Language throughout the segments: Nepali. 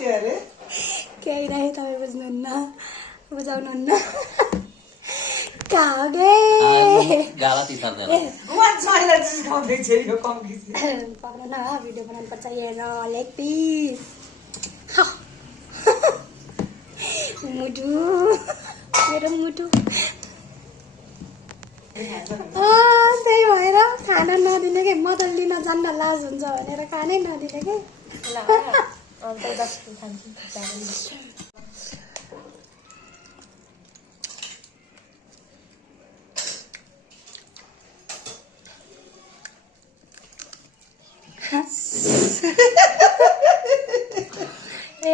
केही नहीं तपाईँ बुझ्नुहुन्न बुझाउनुहुन्न कहाँ गए गाला तिर्दैन पक्नु न भिडियो बनाउनु पर्छ हेर लेग पिस मुटु मेरो मुटु त्यही भएर खाना नदिने कि म त लिन जान्न लाज हुन्छ भनेर खानै नदिने कि ए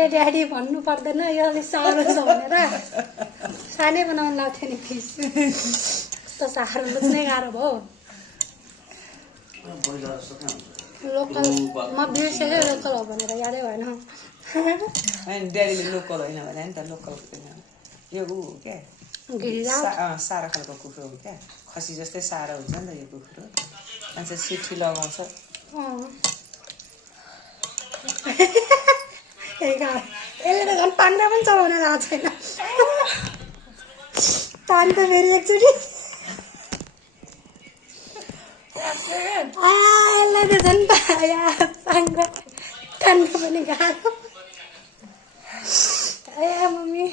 ड्याडी भन्नु पर्दैन यो अलिक साह्रो छ भनेर सानै बनाउनु लाग्थ्यो नि फिस कस्तो साह्रो बुझ्नै गाह्रो भयो लोकल म बिर्सेकै लोकल हो भनेर यादै भएन ड्याडीले लोकल होइन भने नि त लोकल यो ऊ क्या सारा खालको कुखुरो हो क्या खसी जस्तै सारा हुन्छ नि त यो कुखुरो मान्छे सिठी लगाउँछ यसले त झन् पान्डा पनि चलाउन लगाएको छैन पान त फेरि एकचोटि यसलाई त झन् पान्डा कान्नु पनि गाह्रो मम्मी